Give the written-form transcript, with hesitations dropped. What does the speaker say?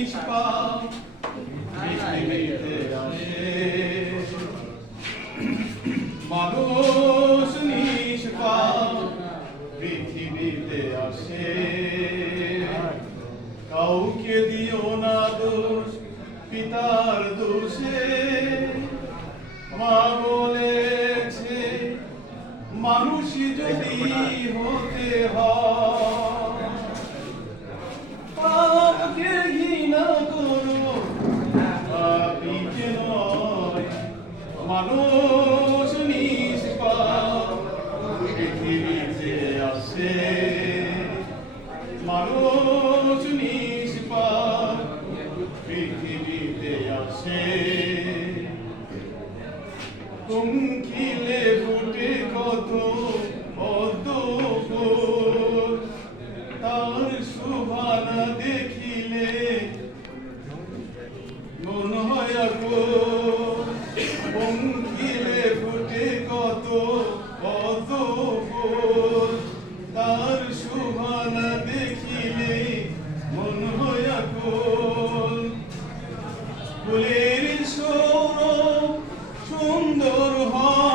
নিষ্পাপ পৃথিবীতে আসে, মানুষ নিষ্পাপ পৃথিবীতে আসে। কাউকে দিও না দোষ পিতার দোষে, মা বলেছে মানুষ যদি হতে হয়, পাপকে ঘৃণা করো পাপীকে নয়। মানুষ নিষ্পাপ পৃথিবীতে আসে, মানুষ নিষ্পাপ পৃথিবীতে আসে। কুঙ্কিলে ফুটে কত পদ্ম ফুল, তার শোভা না দেখিলে মন হয় আকুল। কুঙ্কিলে ফুটে কত পদ্ম ফুল, তার শোভা না দেখিলে মন হয় আকুল। ফুলের সৌরভ সুন্দর হয়,